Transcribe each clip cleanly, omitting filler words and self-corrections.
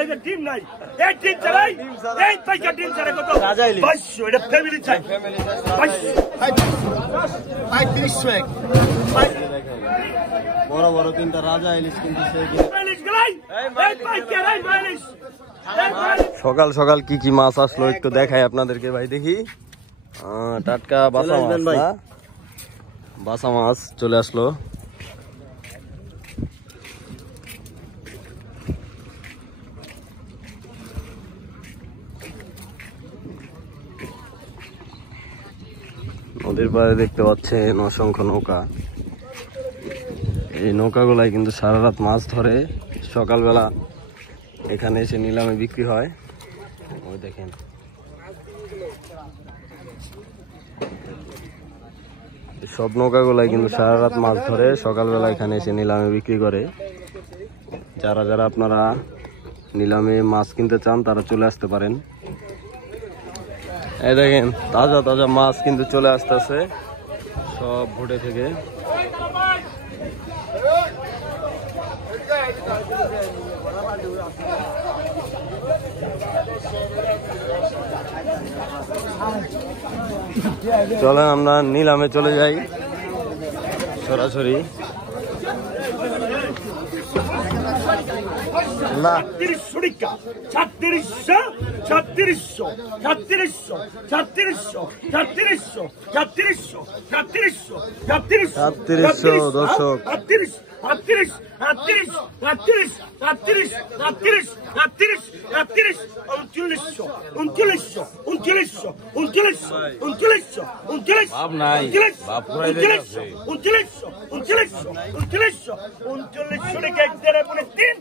এই যে ডিম নাই, এই ডিম ছাড়াই এই পয়সা ডিম ছাড়া কত 2200, এটা ফ্যামিলি চাই 35 বড় বড় তিনটা রাজা ইলিশ কিন্তু সকাল সকাল কি কি মাছ আসলো একটু দেখাই আপনাদেরকে ভাই। দেখি টাটকা বাসা মাছ, বাসা মাছ চলে আসলো। নদীর পাড়ে দেখতে পাচ্ছেন অসংখ্য নৌকা। এই নৌকাগুলাই কিন্তু সারা রাত মাছ ধরে, সকালবেলা এখানে এসে নিলামে বিক্রি হয়। ওই দেখেন সব নৌকাগুলাই কিন্তু সারা রাত মাছ ধরে, সকালবেলা এখানে এসে নিলামে বিক্রি করে। যারা যারা আপনারা নিলামে মাছ কিনতে চান তারা চলে আসতে পারেন। এই দেখেন তাজা তাজা মাছ কিন্তু চলে আসতেছে সব ভোটে থেকে। চলেন আমরা নিলামে চলে যাই সরাসরি। না 3600 3600 3600 3600 3600 3600 3600 3600 দর্শক 38 38 38 38 38 38 38 38 3900 3900 3900 3900 3900 3900 বাপ নাই বাপ পুরাই দিয়েছে 3900 3900 3900 3900 টাকা এক দেড় পরে 3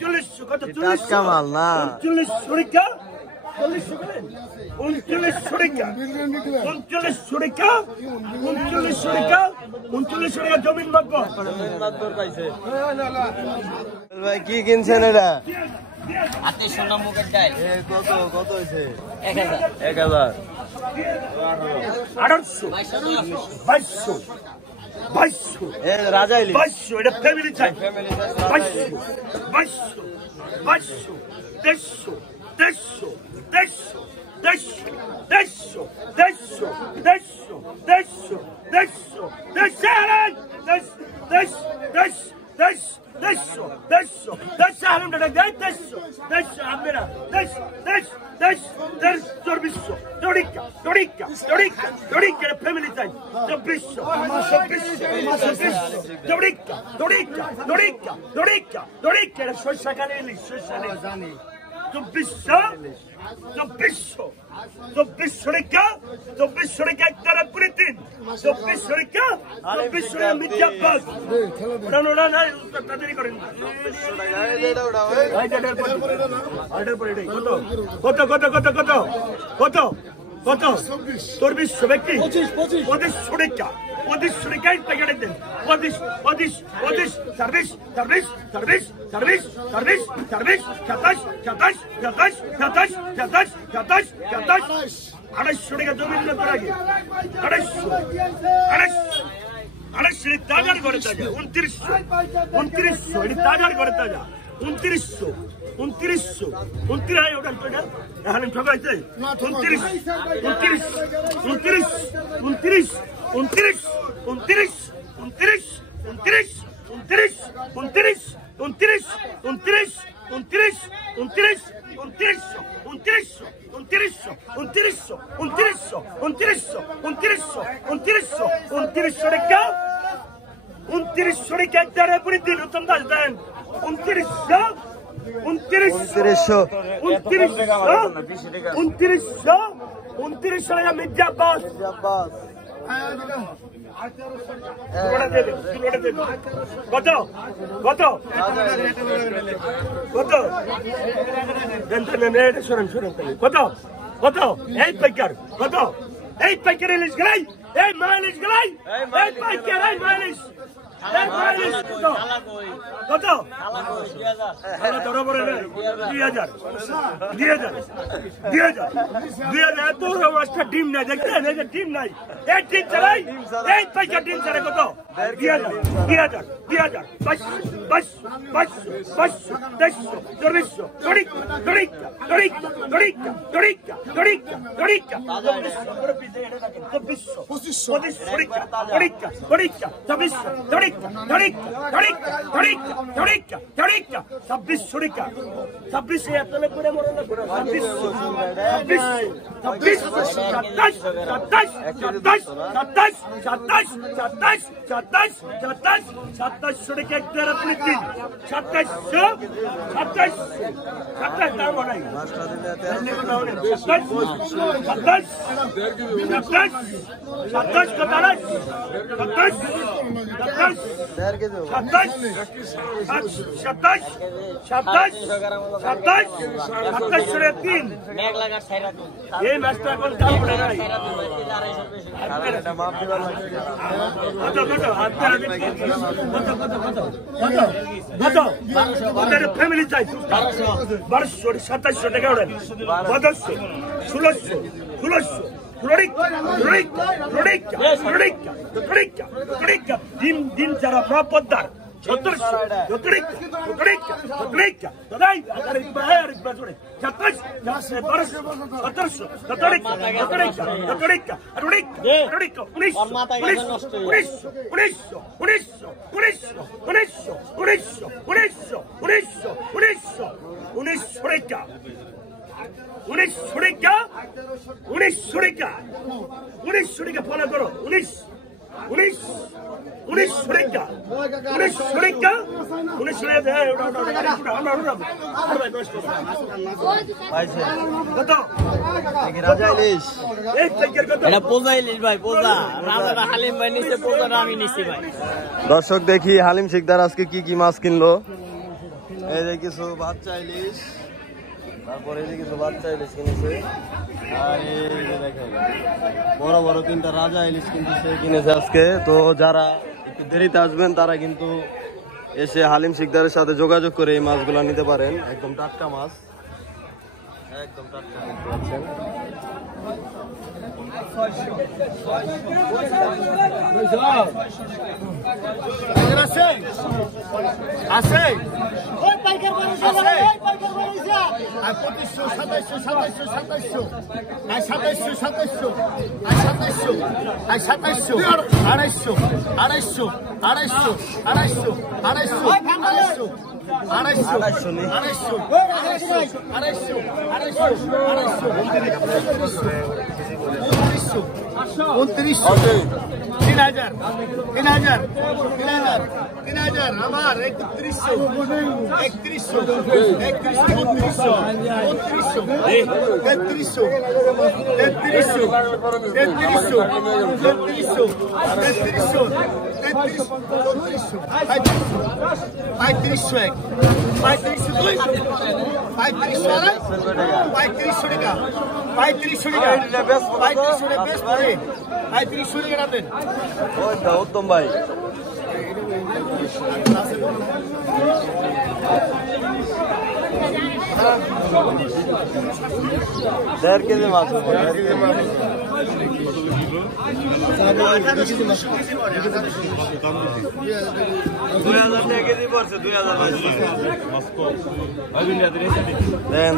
3900 কত 3900 টাটকা মাল না 3900 টাকা 3900 টাকা 3900 টাকা 3900 টাকা 3900 টাকা জমিন বাগব পাইছে। ভাই কি কিনছেন এটা? আপনি সোনা মুগের ডাল কত কত হয়েছে? 1000 1000 1800 2200 2200 রাজা ইলিশ 2200 এটা ফ্যামিলি চাই 2200 2200 2200 150 150 150 2400 টাকা 2400 টাকা এক তারা পুরে 3 2400 টাকা 2400 টাকা মির্জাবাদ ওরা না তাড়াতাড়ি করেন কত কত কত কত কত কত তোর 20 ব্যক্তি 2500 টাকা 2500 টাকা এক প্যাকেটে দেন 25 service service service service service service 27 2800 টাকা জমিন না করা আগে 2800 তাজার ঘরে তাজা 2900 এটি তাজার ঘরে তাজা 2900 29 ওটার পেটা এখানে ঠকাইছে 29 টাকা মির্জাবাস কত কত কত কত কত এই পাইকার কত এই পাইকার ইলিশ গেলাই এই মাইলিশ গেলাই এই পাইকার এই মাইলিশ কত কত ধরা পড়ে 2000 এত একটা ডিম নাই দেখছেন এই যে ডিম নাই এই ডিম চালাই এই পয়সা ডিম চালে কত 2000 এই মাছটা এখন দাম পড়ে নাই ফ্যামিলি চাই 1200 টাকা ওড়েন 1500 1600 দিন যারা পদ্মার 1900 টাকা ফলো করো 1900 টাকা দর্শক দেখি হালিম শিকদার আজকে কি কি মাছ কিনলো। এই যে কিছু বাচ্চা ইলিশ, তারপরে এই যে কিছু বাচ্চা ইলিশ কিনেছে, আর এই যে দেখেন বড় বড় 3টা রাজা ইলিশ কিন্তু সে কিনেছে আজকে। তো যারা একটু দেরিতে আসবেন তারা কিন্তু এসে হালিম শিকদারের সাথে যোগাযোগ করে এই মাছগুলো নিতে পারেন। একদম টাটকা মাছ, একদম টাটকা দেখতে পাচ্ছেন। আছে 3000 আমার 3100 উত্তম ভাই দেড় কেজি মাছ,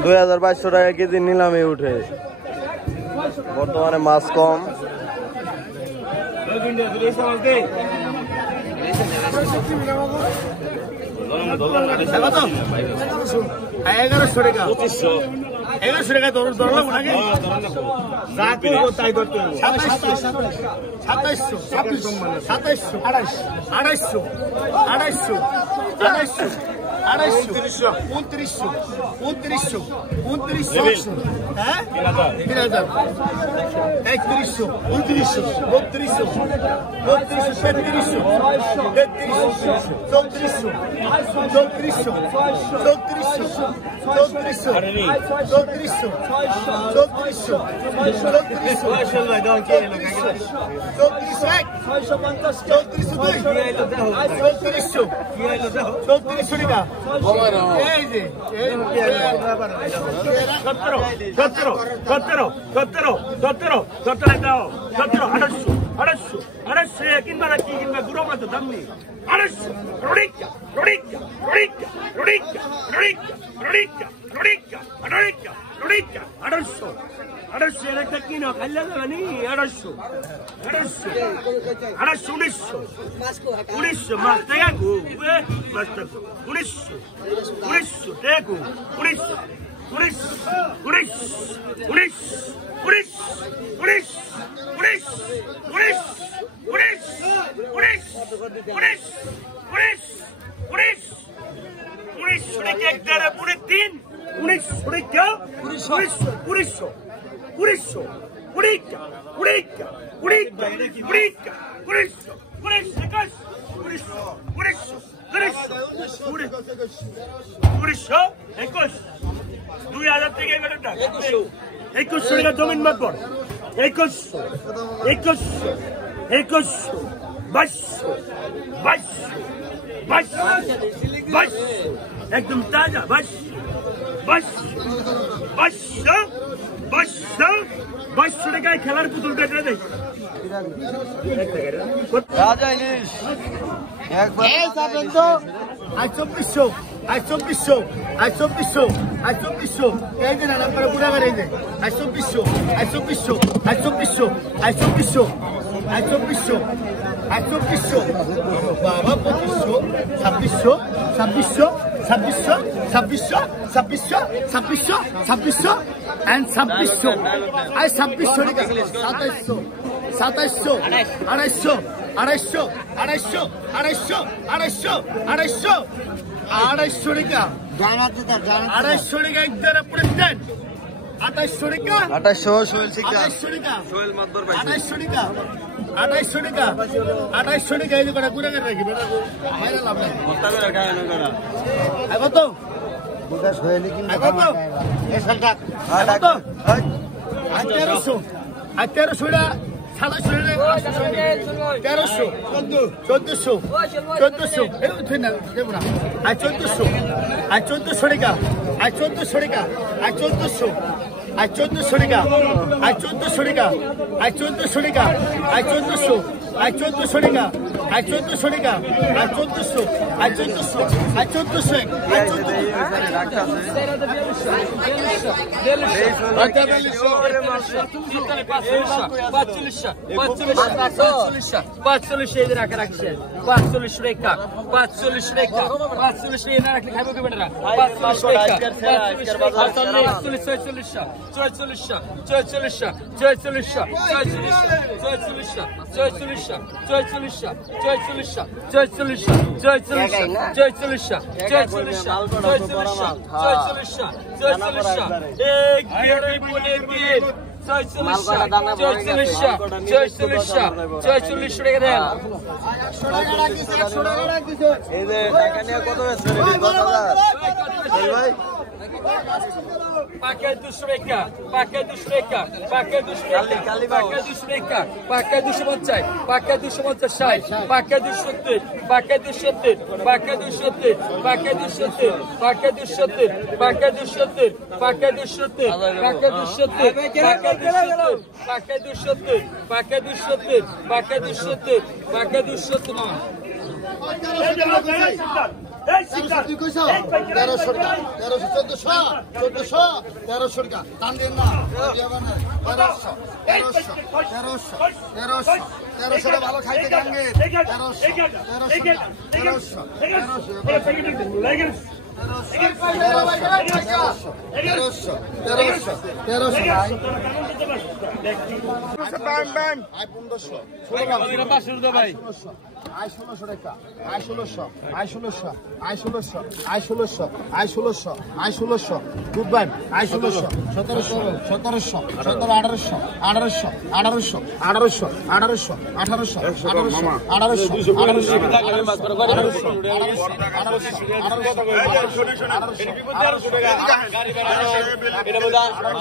2200 টাকা কেজি নিলামে উঠে। বর্তমানে মাছ কম। 1100 টাকা 1100 টাকা ধরলাম নাকি যা করবো তাই করতে হবে। 2700 হ্যাঁ 3000 3100 3200 3200 3300 টাকা সতেরো সতেরো সতেরো সতেরো সতেরো সতেরো দাও সতেরো আড়াইশো আড়াইশো আড়াইশো কিনবা না কি কিনবা গুঁড়ো মাত্র দাম নেই আড়াইশো রোডিকা রোডিকা রোডিকা রোডিকা রোডিকা রোডিকা রোডিকা রোডিকা রোডিকা আড়াইশো আড়াইশো এর একটা কিনো খাইলে জানি আড়াইশো আড়াইশো আড়াইশো উনিশশো উনিশশো মাস টাকা গো মাস টাকা উনিশশো উনিশশো টাকা গো উনিশশো উনিশ উনিশ উনিশ উনিশ উনিশ উনিশ উনিশ উনিশ উনিশ উনিশ উনিশ উনিশ উনিশশো টাকা এক দেড় পুনে তিন উনিশশো টাকা উনিশশো উনিশশো উনিশশো উনিশা উনিশা উনিশা উনিশা উনিশশো উনিশশো একুশ উনিশশো উনিশশো উনিশশো উনিশশো একুশ 2000 থেকে একুশশো টাকা জমিন মাপর একুশশো একুশশো একুশশো বাইশশো বাইশশো বাইশশো বাইশশো একদম তাজা বাইশশো বাইশশো বাইশশো বাইশশো বাইশশো টাকায় খেলার পুতুল কেটে দেয় রাজা ইলিশ একবার আজ 2400 আজ 2400 আজ 2400 আজ 2400 এই যে না নাম্বার পুরা করে এই যে আজ 2400 আজ 2400 আজ 2400 আজ 2400 আজ 2400 আজ 2400 বাবা 2500 2600 2600 2600 2600 2600 2600 and 2600 আজ 2600 টাকা 2700 2700 250 250 250 250 250 250 টাকা আড়াইশো টাকা একদার আপনি দেন 2800 টাকা 2800 সোহেল শিকদার 2800 টাকা সোহেল মাদবর ভাই 2800 টাকা 2800 টাকা 2800 টাকা এই করে পুরা করে রাখি বেটা মাইরা লাভ নাই কত করে গায় না করা কত বুদা সোহেলি কিংবা কত এ সরকার কত 1300 1300 টাকা 1300 1400 1400 এই উঠে না দেব না আজ 1400 আজ 1400 টাকা আজ 1400 টাকা আজ 1400 আজ 1400 টাকা আজ 1400 টাকা আজ 1400 টাকা আজ 1400 আজ 1400 টাকা আজ 1400 টাকা আজ 1400 আজ 1400 আজ এই যে টাকা নিয়ে কত বেচছেন 10000 ভাই পাকে 200 টাকা পাকে 200 টাকা পাকে 200 টাকা পাকে 200 টাকা পাকে 250 পাকে 250 60 পাকে 270 পাকে 270 পাকে 270 পাকে 270 পাকে 270 পাকে 270 পাকে 270 পাকে 270 পাকে 270 পাকে 270 পাকে 270 পাকে 270 না এই শিকার তুই কইছ 1300 টাকা 1300 1400 1300 টাকা টান দেন না 1300 টাকা ভালো খাইতে গাঙ্গে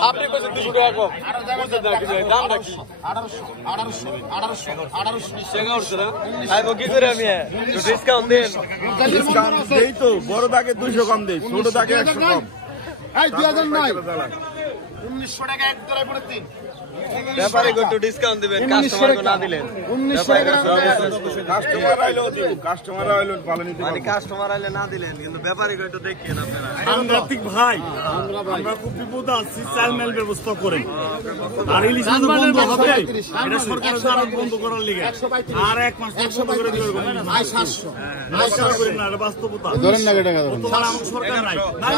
আপনি কইছেন 200 টাকা কম বুঝতে দাও কি দামটা কি 1800 টাকা উঠছে না আইবো কি করে আমি ডিসকাউন্ট দেন? দেই তো, বড় দাগে 200 কম দেই, ছোট দাগে 100 কম। এই 2000 নয় 1900 টাকা এক ধরে পড়ে 3 ব্যাপারে একটু ডিসকাউন্ট দিবেন, কাস্টমার কো না দিলেন। 1900 টাকা কাস্টমার আইলো দিব, কাস্টমার আইলো ভালো নিতে মানে পারবো। কাস্টমার আইলে না দিলেন, কিন্তু ব্যাপারে একটু দেখেন আপনারা। সাংঘাতিক ভাই, আমরা খুব বিপদ আছি, চাল মেল ব্যবস্থা করেন। আর ইলিশ মাছ বন্ধ হবে, এটা সরকারের দ্বারা বন্ধ করার লিগে। আর এক মাস বন্ধ করে দিবে। আই 700 আশা করেন না, এটা বাস্তবতা। ধরেন না টাকা ধরেন বর্তমানে আমার সরকার নাই। নাই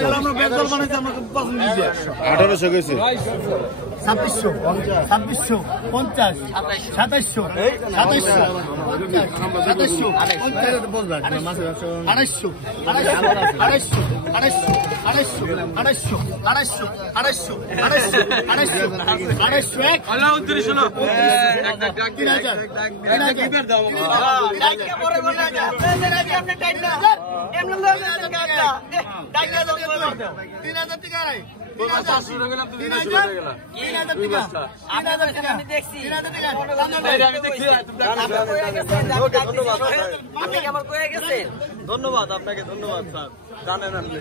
তাহলে আমরা বেদল বানাইতে আমাকে পছন্দ দিছে। 1800 গেছে। 2600 2650 2700 ধন্যবাদ আপনাকে, ধন্যবাদ স্যার, জানেন আপনি।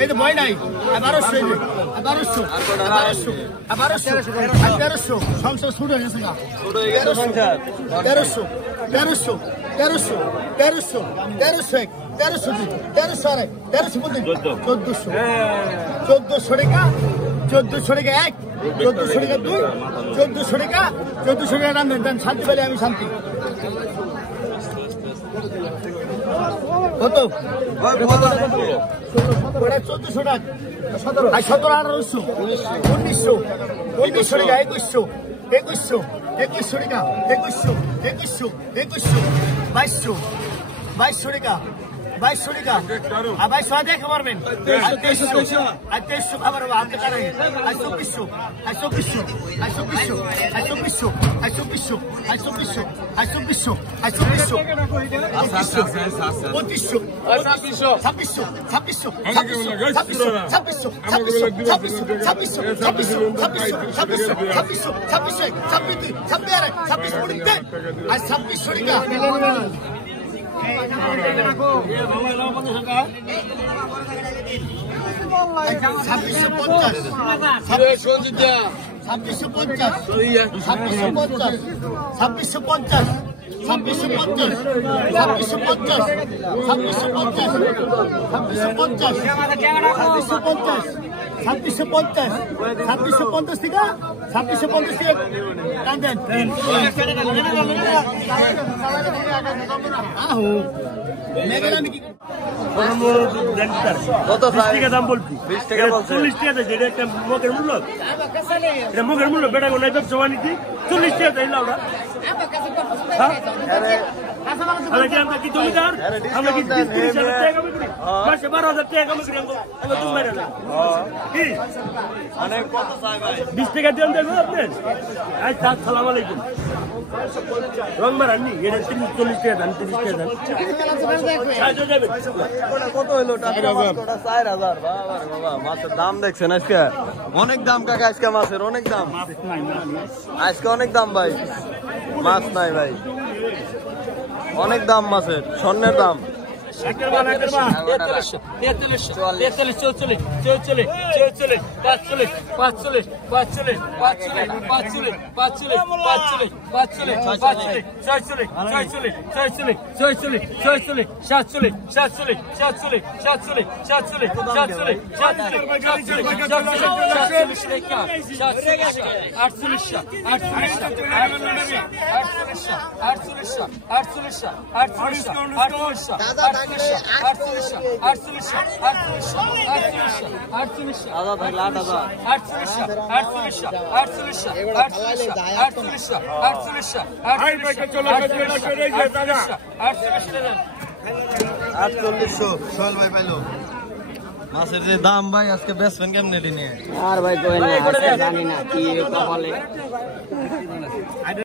এই যে ভয় নাই, 1200 সংসার শুরু হয়ে গেছে না, 1300 টাকা, 1400 টাকা 1, 1400 টাকা 2, 1400 টাকা 1400 টাকা দেন, শান্তি পেলে আমি শান্তি। কত 1400 টাকা, 17, 1800, 1900 টাকা, 2100 টাকা, 2200 টাকা, 2200 টাকা, আর 2200 দেখে পারবেন, 2300 খাবার হবে আপনি কারাই, 2400 2500 কত দাম বলছি, 20 টাকা বলছে। 40 টাকা, যেটা একটা মুখের মূল্য, এটা মুখের মূল্য, বেটা কোনো ব্যবসা বাণিজ্য 40 টাকা দেয় না ওরা। আমরা কি আমরা কি জমিদার, আমরা কি 30,000 টাকা কামাই করি, মাসে 12,000 টাকা কামাই করি, আমরা তুমি বাইরে না কি অনেক কত চাই ভাই? 20 টাকা দেন দেবো আপনার। আচ্ছা, আসসালামু আলাইকুম। রং মারাননি, এটা 40 টাকা দেন, 30 টাকা দেন। কত হইলো টাকা? 4000। বাবা রে বাবা, মাছের দাম দেখছেন আজকে? অনেক দাম কাকা, আজকে মাছের অনেক দাম, আজকে অনেক দাম ভাই। মাছ নাই ভাই, অনেক দাম মাছের, স্বর্ণের দাম। 4800 সোহেল ভাই পাইলো। মাছের যে দাম ভাই আজকে বেচবেন কেমনে দিনে? আর ভাই জানি না কি বলে